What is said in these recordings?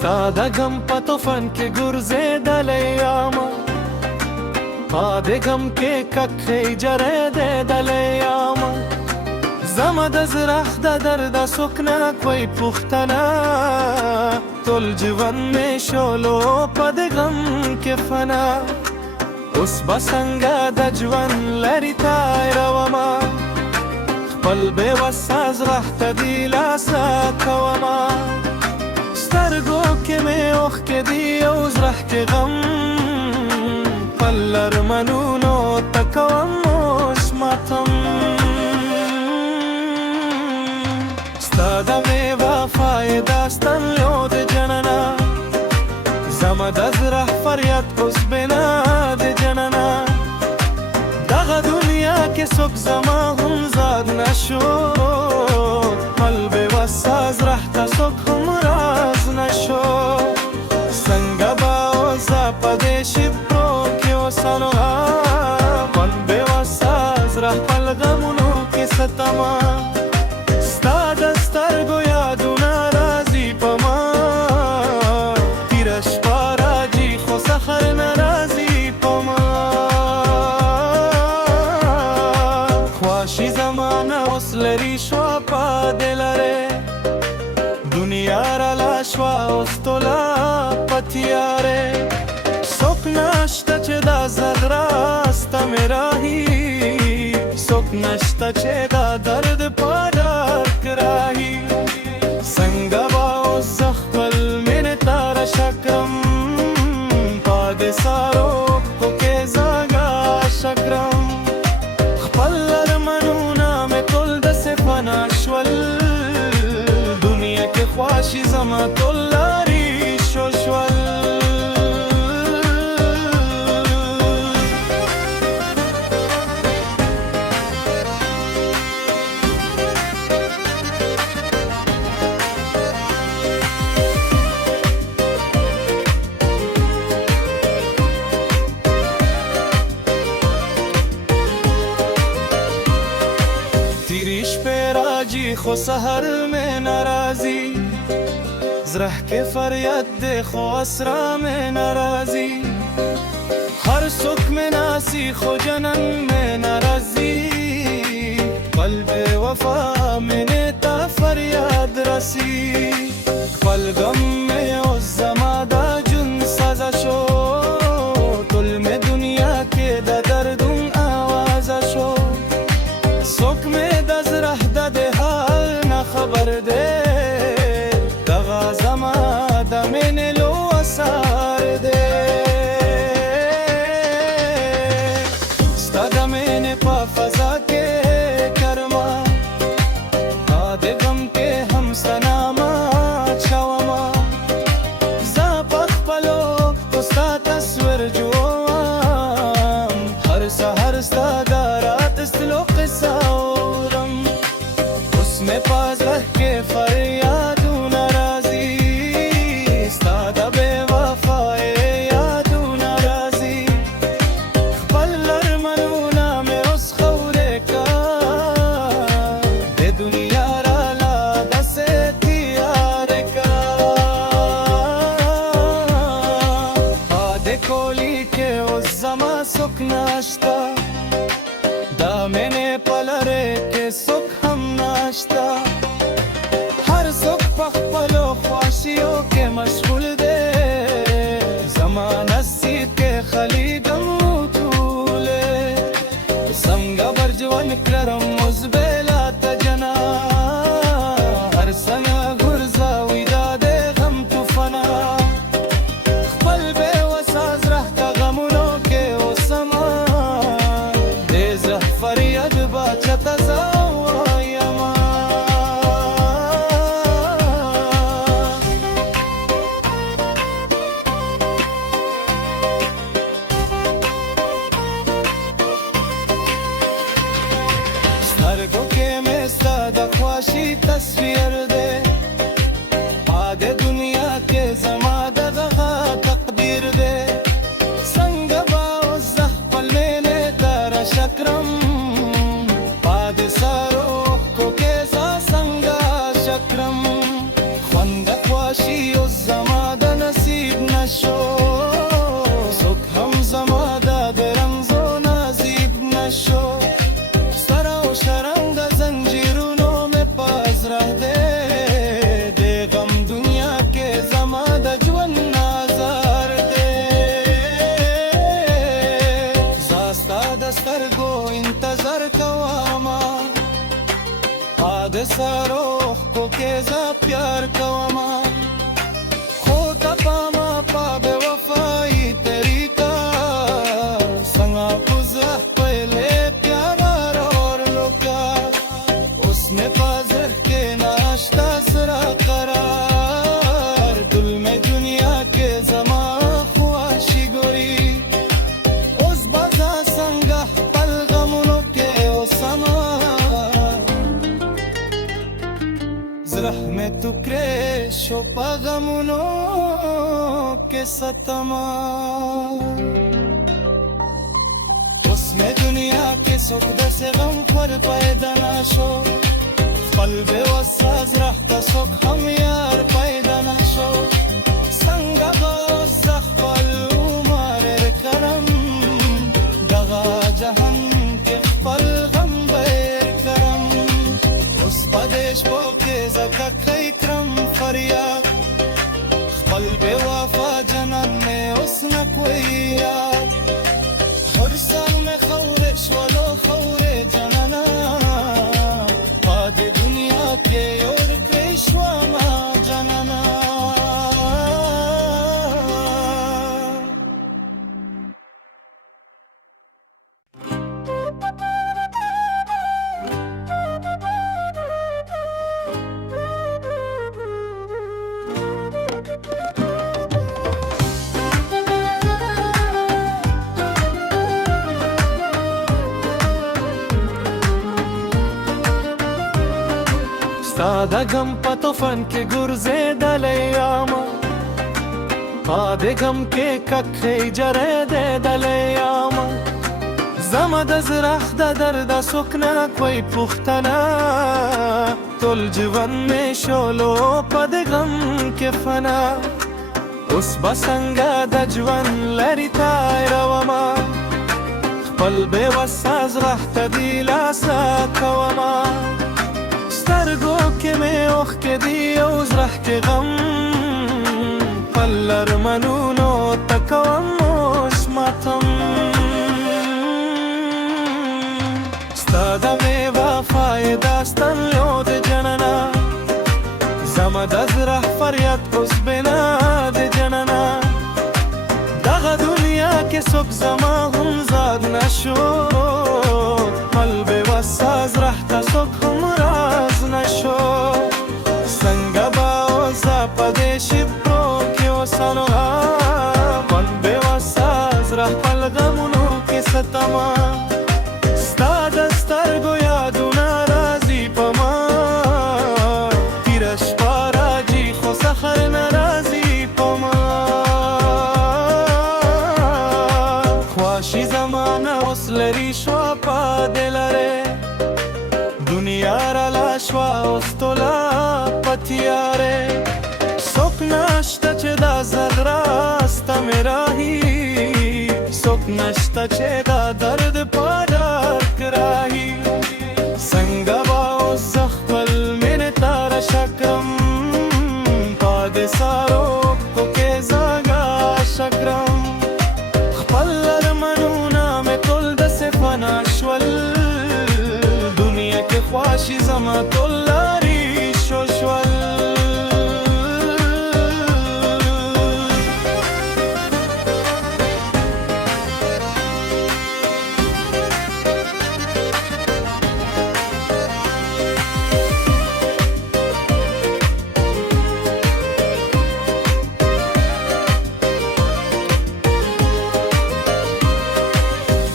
ستا د غم په طوفان کې ګرځېدلی یمه ما د غم کې ککۍ جړېدلی یمه زما د زړه د درده څوک نه کوي پوښتنه ټول ژوند مې شولو په د غم کې فنا اوس به څنګه د ژوند لرې تېرومه خپل بېوسه زړه ته دلاسه کومه سترګو کې مې اوښکې دي او زړه کې غم خپل ارمانونو ته کوم اوس ماتم ستا د بې وفایۍ داستان یو د جنانه زما د زړه فریاد اوس بنا د جنانه دغه دنیا کې څوک زما هم زاد نشو خپل بېوسه زړه ته څوک هم راز نشو څنګه به اوسه په دې شپو کې اوسنو خپل بېوسه زړه خپل غمونو کې ستمه ستا د سترګو یادونه راځي په ما تېره شپه راځي خو سحر نه راځي په ما خواشي زمانه اوس لرې شوه په دې لرې دنیا راله شوه اوس ټوله په تیارې څوک نشته چې دا زغ راسته مې راهي څوک نشته چې دا درد په ډاک راهي څنګه به اوس زه خپل مینې ته رشه کړم په دې سارو اوښکو کې زاګاشه کړم خپل ارمانونه مې ټول داسې فنا شول دنیا کې خواشي زما ټول لارې شول خو سحر میں ناراضی زړه کې فریاد دی خو اسرا میں ناراضی هر څوک میں ناسی خو جنن میں ناراضی قلب وفا میں تا فریاد رسی خپل غم میں اوس زما دا جون سزا شو ټول میں دنیا کې د دردون آواز شو څوک میں د زړه د خبر دے دغه زما د مینې لو اثر دے ستا د مینې په فضا کې کرما د غم کې هم سنامه چومه زه په خپلو اوښکو ستا تصویر جوړوم هر سحر ستا د راتلو قصه اورم اوس مې په زړه کې فریادونه راځي ستا د بې وفایۍ یادونه راځي خپل ارمانونه مې اوس خورې کړه د دنیا راله داسې تیارې کړه په دې کولي کې اوس زما څوک نشته دا مینې په لرې کې څوک هم نشته هر څوک په خپلو خواشیو کې مشغول دی زما نصیب کې خالي غم ټولې څنګه بر ژوند کړم اوس بېله ته جنا هر څنګه غورځوي دا د غم طوفانه خپل بېوسه زړه ته غمونو کې اوسمه حادثه روح کو کې ز پیار کوما خو تا پاما پا بے وفائی طریقہ سنگا گزہ پہلے پیارا اور لوکا اس نے پازر کے ناشتہ سرا قرار دل میں دنیا کے زمان خواشی گوری اس بازا سنگا پل غمونو کے او سما زرح میں تکرے شو پا غمونو کے ستما اس میں دنیا کے سکھ سے غم پر پیدا نہ شو قلب وساز رحت سکھ ہم یار پیدا نہ شو سنگا باز زخبل عمر کرم دغا جہن کے پل غم بیر کرم اس پدیش بو کے زکا کئی کرم فریاد قلب وفا جنن میں اس نہ کوئی یاد خرسان میں خورش ولو خور جننا قاد دنیا کے اور پیشوا ما جننا ساده غم په طوفان کې ګرځېدلی یاما پاده غم کې ککۍ جرېدلی یاما زما د زړه د درده څوک نه کوي پوښتنه ټول ژوند مې شولو په د غم کې فنا اوس به څنګه د ژوند لرې تېرومه خپل بېوسه زړه ته دلاسه کومه سترګو کې مې اوښکې دي او زړه کې غم خپل ارمانونو ته کوم اوس ماتم ستا د مې وفای داستان یو د جننا زما د زړه فریاد اوس بنا د جننا دغه دنیا کې څوک زما هم زاد نشو قلب وسه زړه ته څوک هم راز نشو څنګه به اوسه په دې شپو کې اوسنو قلب وسه زړه خپل غمونو کې ستما ستا د سترګو یادونه راځي په ما تېره شپه راځي خو سحر نه راځي په ما خواشي زمانه اوس لري شوه په دې لرې دنیا راله شوه اوس ټوله په تیارې څوک نشته چې دا زغ راسته مې راهي څوک نشته چې دا درد په درک راهي څنګه به اوس زه خپل مینې ته رشه کړم په دې سارو کو کې زه کړم خپل ارمانونه مې ټول داسې فنا شول دنیا کې خواشي زما ټول لارې شو شول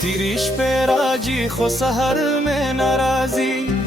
تیری شپې راځي خو سحر مې ناراضي